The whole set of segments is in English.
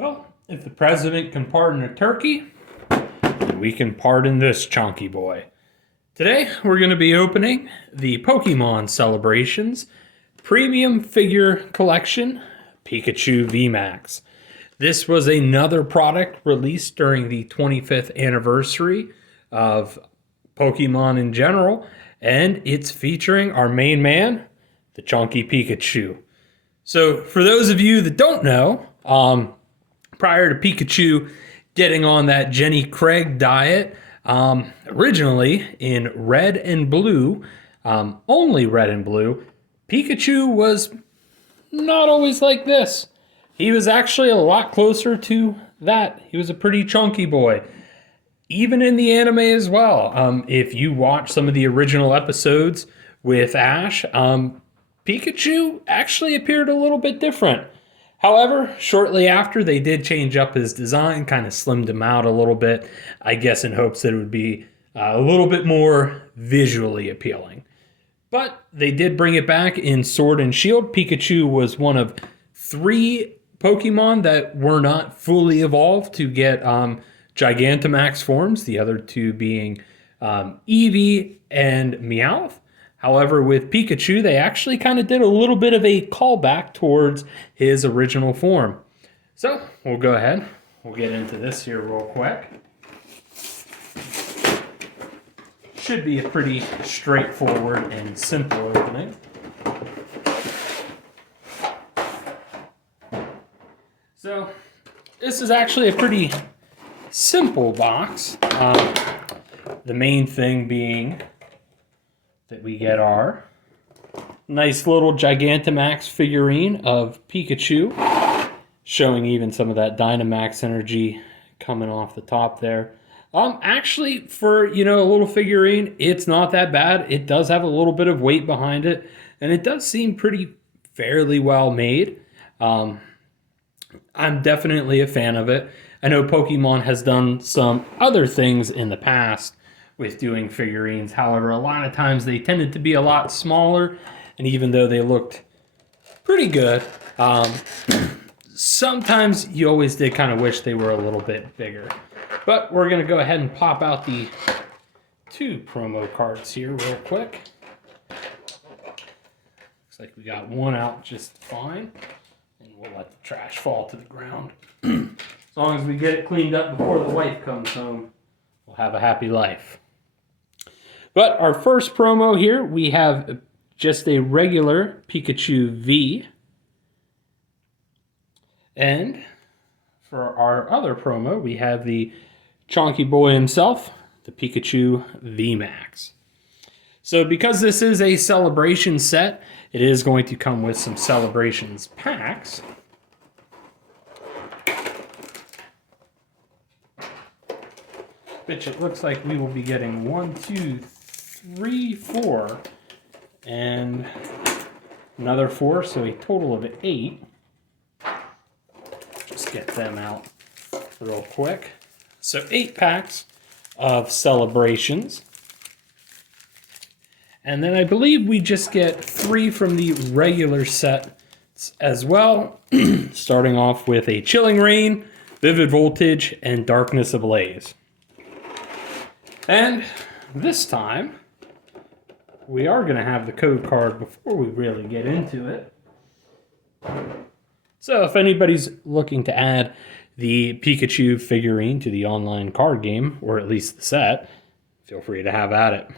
Well, if the president can pardon a turkey, then we can pardon this chunky boy. Today, we're going to be opening the Pokemon Celebrations Premium Figure Collection Pikachu VMAX. This was another product released during the 25th anniversary of Pokemon in general, and it's featuring our main man, the chunky Pikachu. So, for those of you that don't know, prior to Pikachu getting on that Jenny Craig diet, originally in red and blue, only red and blue, Pikachu was not always like this. He was actually a lot closer to that. He was a pretty chunky boy. Even in the anime as well. If you watch some of the original episodes with Ash, Pikachu actually appeared a little bit different. However, shortly after, they did change up his design, kind of slimmed him out a little bit, I guess in hopes that it would be a little bit more visually appealing. But they did bring it back in Sword and Shield. Pikachu was one of 3 Pokemon that were not fully evolved to get Gigantamax forms, the other 2 being Eevee and Meowth. However, with Pikachu, they actually kind of did a little bit of a callback towards his original form. So, we'll go ahead. We'll get into this here real quick. Should be a pretty straightforward and simple opening. So, this is actually a pretty simple box. The main thing being that we get our nice little Gigantamax figurine of Pikachu, showing even some of that Dynamax energy coming off the top there. Actually, for, a little figurine, it's not that bad. It does have a little bit of weight behind it, and it does seem fairly well made. I'm definitely a fan of it. I know Pokemon has done some other things in the past with doing figurines. However, a lot of times they tended to be a lot smaller, and even though they looked pretty good, sometimes you always did kind of wish they were a little bit bigger. But we're going to go ahead and pop out the 2 promo cards here real quick. Looks like we got one out just fine, and we'll let the trash fall to the ground. As long as we get it cleaned up before the wife comes home, we'll have a happy life. But our first promo here, we have just a regular Pikachu V. And for our other promo, we have the chunky boy himself, the Pikachu VMAX. So because this is a celebration set, it is going to come with some celebrations packs. Which it looks like we will be getting 1, 2, 3, 4, and another 4, so a total of 8. Just get them out real quick. So 8 packs of celebrations. And then I believe we just get 3 from the regular sets as well, starting off with a Chilling Reign, Vivid Voltage, and Darkness Ablaze. And this time, we are going to have the code card before we really get into it. So if anybody's looking to add the Pikachu figurine to the online card game, or at least the set, feel free to have at it.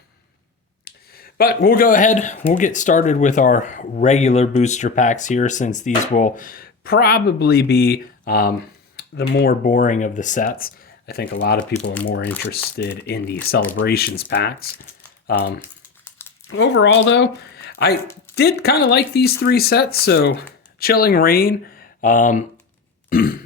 But we'll go ahead, we'll get started with our regular booster packs here, since these will probably be the more boring of the sets. I think a lot of people are more interested in the celebrations packs. Overall, though, I did kind of like these 3 sets. So, Chilling Reign, granted,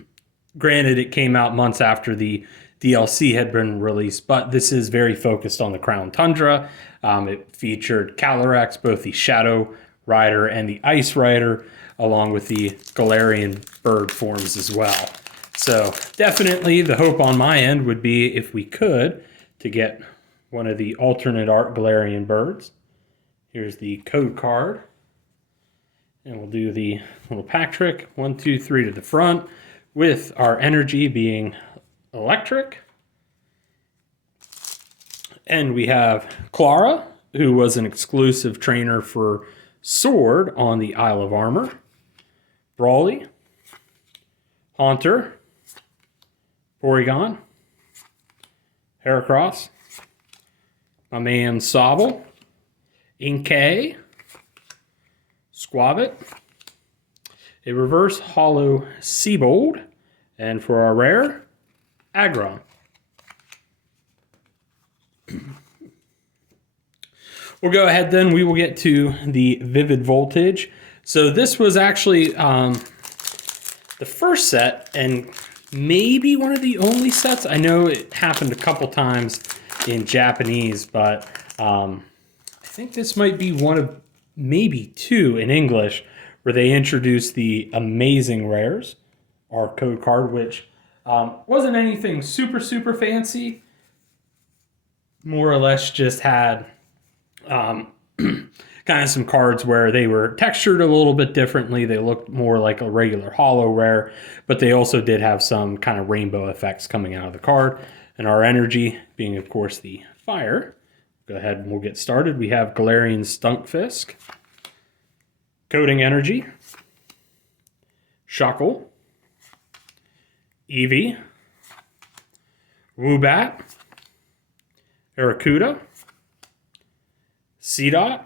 it came out months after the DLC had been released, but this is very focused on the Crown Tundra. It featured Calyrex, both the Shadow Rider and the Ice Rider, along with the Galarian bird forms as well. So definitely the hope on my end would be, if we could, to get one of the alternate art Galarian birds. Here's the code card. And we'll do the little pack trick. 1, 2, 3 to the front. with our energy being electric. And we have Clara, who was an exclusive trainer for Sword on the Isle of Armor. Brawly, Haunter, Porygon, Heracross, my man Sobble, Inkay, Squavit, a reverse holo Seabold, and for our rare, Aggron. We'll go ahead then, we will get to the Vivid Voltage. So this was actually the first set, and maybe one of the only sets. I know it happened a couple times in Japanese, but I think this might be one of maybe two in English where they introduced the Amazing Rares, our code card, which wasn't anything super, super fancy. More or less just had kind of some cards where they were textured a little bit differently. They looked more like a regular holo rare, but they also did have some kind of rainbow effects coming out of the card. And our energy being, of course, the fire. Go ahead and we'll get started. We have Galarian Stunkfisk, Coding Energy, Shuckle, Eevee, Woobat, Arrokuda, Seedot,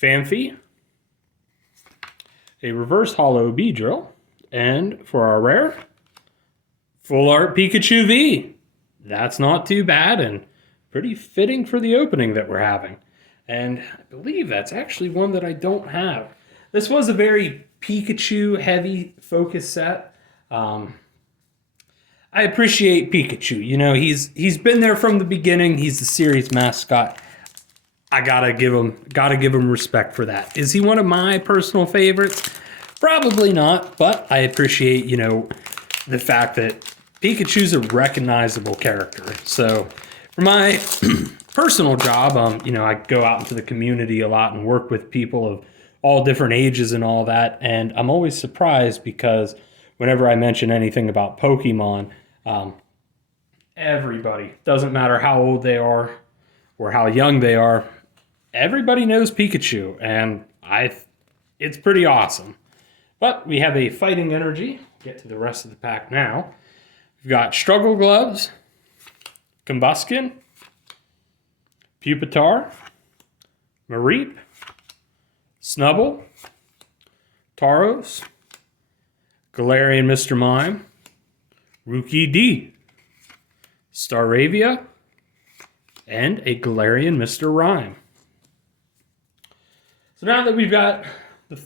Phanpy, a reverse holo Beedrill, and for our rare, Full Art Pikachu V. That's not too bad and pretty fitting for the opening that we're having. And I believe that's actually one that I don't have. This was a very Pikachu heavy focus set. I appreciate Pikachu. You know, he's been there from the beginning. He's the series mascot. I gotta give him respect for that. Is he one of my personal favorites? Probably not, but I appreciate, you know, the fact that Pikachu's a recognizable character. So for my personal job, you know, I go out into the community a lot and work with people of all different ages and all that, and I'm always surprised because whenever I mention anything about Pokemon, everybody, doesn't matter how old they are or how young they are, everybody knows Pikachu, and it's pretty awesome. But we have a Fighting Energy. Get to the rest of the pack now. We've got Struggle Gloves, Combuskin, Pupitar, Mareep, Snubble, Tauros, Galarian Mr. Mime, Rookie D, Staravia, and a Galarian Mr. Rhyme. So now that we've got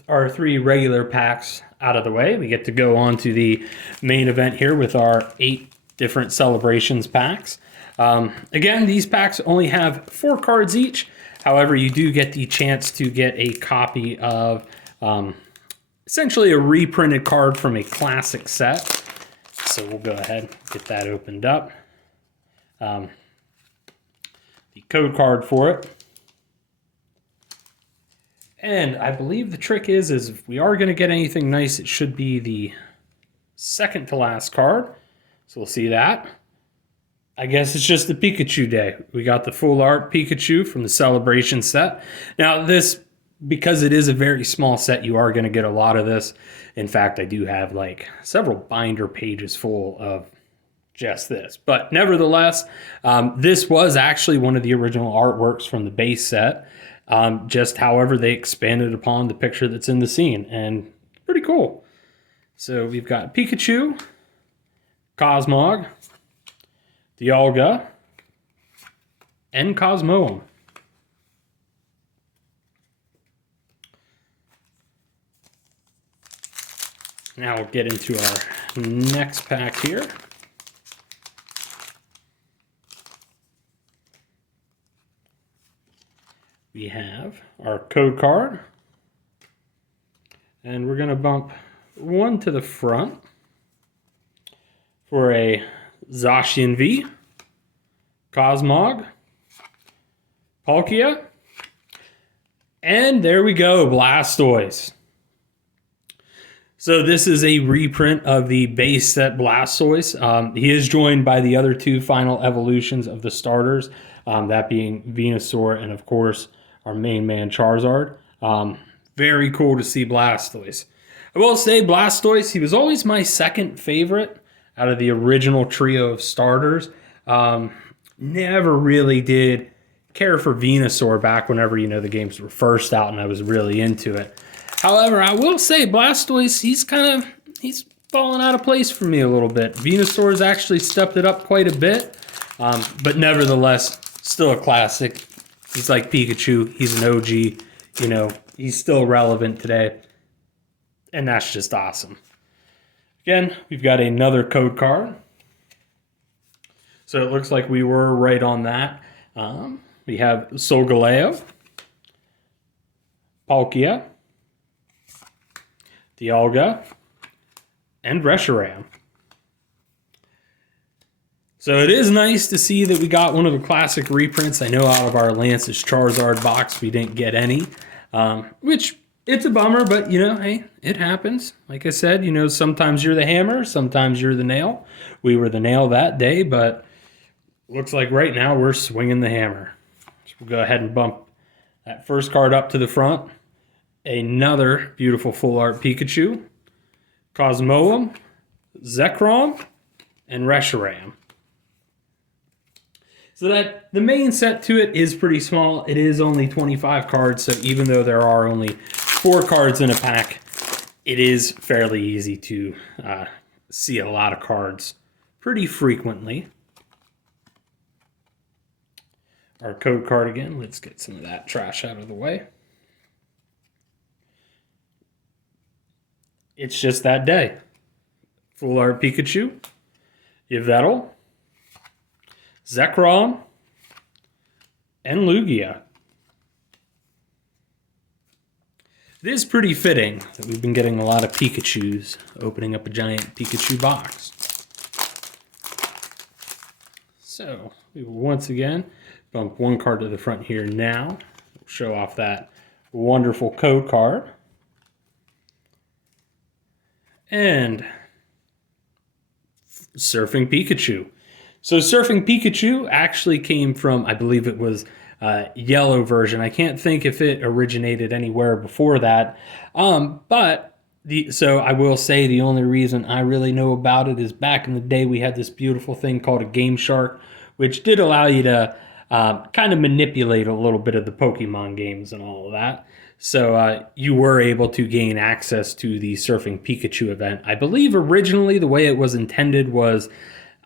our three regular packs out of the way, we get to go on to the main event here with our 8 different Celebrations packs. Again, these packs only have 4 cards each. However, you do get the chance to get a copy of essentially a reprinted card from a classic set. So we'll go ahead and get that opened up. The code card for it. And I believe the trick is if we are going to get anything nice, it should be the second to last card. So we'll see that. I guess it's just the Pikachu day. We got the Full Art Pikachu from the Celebration set. Now this, because it is a very small set, you are going to get a lot of this. In fact, I do have like several binder pages full of just this. But nevertheless, this was actually one of the original artworks from the base set. Just however they expanded upon the picture that's in the scene, and pretty cool. So we've got Pikachu, Cosmog, Dialga, and Cosmoem. Now we'll get into our next pack here. We have our code card, and we're going to bump one to the front for a Zacian V, Cosmog, Palkia, and there we go, Blastoise. So this is a reprint of the base set Blastoise. He is joined by the other two final evolutions of the starters, that being Venusaur and, of course, our main man Charizard. Very cool to see Blastoise. I will say Blastoise, he was always my second favorite out of the original trio of starters. Never really did care for Venusaur back whenever, the games were first out and I was really into it. However, I will say Blastoise, he's fallen out of place for me a little bit. Venusaur's actually stepped it up quite a bit, but nevertheless, still a classic. He's like Pikachu. He's an OG. He's still relevant today, and that's just awesome. Again, we've got another code card. So it looks like we were right on that. We have Solgaleo, Palkia, Dialga, and Reshiram. So it is nice to see that we got one of the classic reprints. I know out of our Lance's Charizard box we didn't get any, which it's a bummer, but hey, it happens. Like I said, sometimes you're the hammer, sometimes you're the nail. We were the nail that day, but looks like right now we're swinging the hammer. So we'll go ahead and bump that first card up to the front. Another beautiful full art Pikachu, Cosmoem, Zekrom, and Reshiram. So that the main set to it is pretty small. It is only 25 cards, so even though there are only 4 cards in a pack, it is fairly easy to see a lot of cards pretty frequently. Our code card again. Let's get some of that trash out of the way. It's just that day. Full art Pikachu, Yveltal, Zekrom, and Lugia. It is pretty fitting that we've been getting a lot of Pikachus opening up a giant Pikachu box. So we will once again bump one card to the front here now. We'll show off that wonderful code card. And Surfing Pikachu. So Surfing Pikachu actually came from, I believe it was yellow version. I can't think if it originated anywhere before that. So I will say the only reason I really know about it is back in the day we had this beautiful thing called a Game Shark, which did allow you to kind of manipulate a little bit of the Pokemon games and all of that. So you were able to gain access to the Surfing Pikachu event. I believe originally the way it was intended was,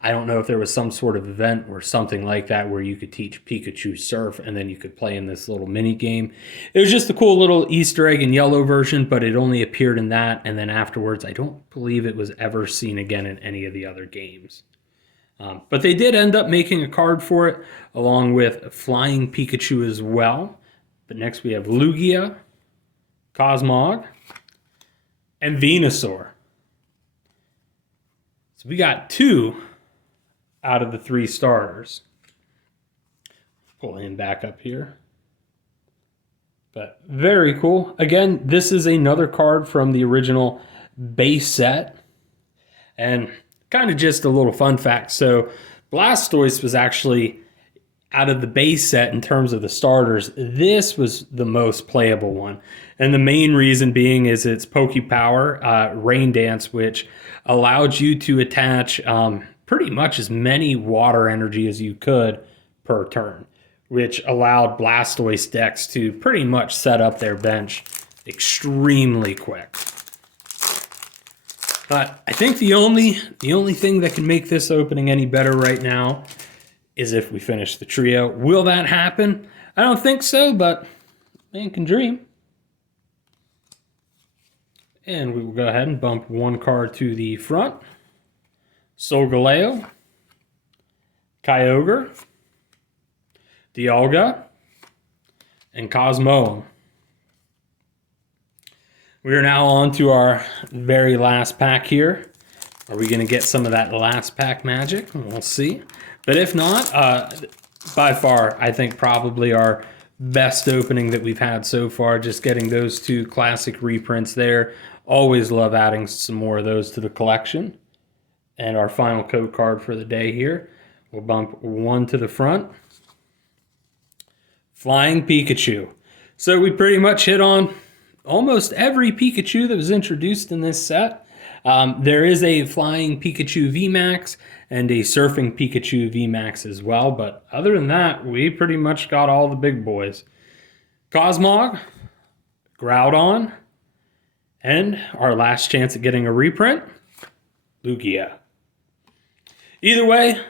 I don't know if there was some sort of event or something like that where you could teach Pikachu surf and then you could play in this little mini game. It was just a cool little Easter egg in yellow version, but it only appeared in that. And then afterwards, I don't believe it was ever seen again in any of the other games. But they did end up making a card for it along with Flying Pikachu as well. But next we have Lugia, Cosmog, and Venusaur. So we got 2 out of the 3 starters. Pull him back up here. But very cool. Again, this is another card from the original base set. And kind of just a little fun fact. So Blastoise was actually, out of the base set in terms of the starters, this was the most playable one. And the main reason being is its Pokepower, Rain Dance, which allowed you to attach pretty much as many water energy as you could per turn, which allowed Blastoise decks to pretty much set up their bench extremely quick. But I think the only thing that can make this opening any better right now is if we finish the trio. Will that happen? I don't think so, but man can dream. And we will go ahead and bump one card to the front. Solgaleo, Kyogre, Dialga, and Cosmoem. We are now on to our very last pack here. Are we going to get some of that last pack magic? We'll see. But if not, by far, I think probably our best opening that we've had so far. Just getting those 2 classic reprints there, Always love adding some more of those to the collection. And our final code card for the day here. We'll bump one to the front. Flying Pikachu. So we pretty much hit on almost every Pikachu that was introduced in this set. There is a Flying Pikachu VMAX and a Surfing Pikachu VMAX as well. But other than that, we pretty much got all the big boys. Cosmog, Groudon, and our last chance at getting a reprint, Lugia. Either way,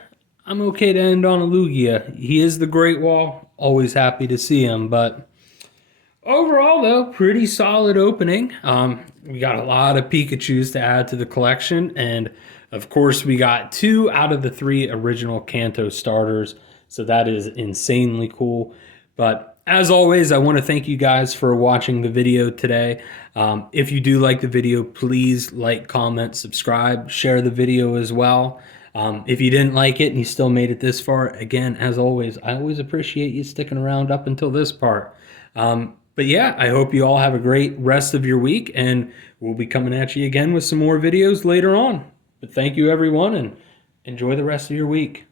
I'm okay to end on a Lugia. He is the Great Wall. Always happy to see him. But overall, though, pretty solid opening. We got a lot of Pikachus to add to the collection. And, of course, we got 2 out of the 3 original Kanto starters. So that is insanely cool. But as always, I want to thank you guys for watching the video today. If you do like the video, please like, comment, subscribe, share the video as well. If you didn't like it and you still made it this far, again, as always, I always appreciate you sticking around up until this part. But yeah, I hope you all have a great rest of your week, and we'll be coming at you again with some more videos later on. But thank you, everyone, and enjoy the rest of your week.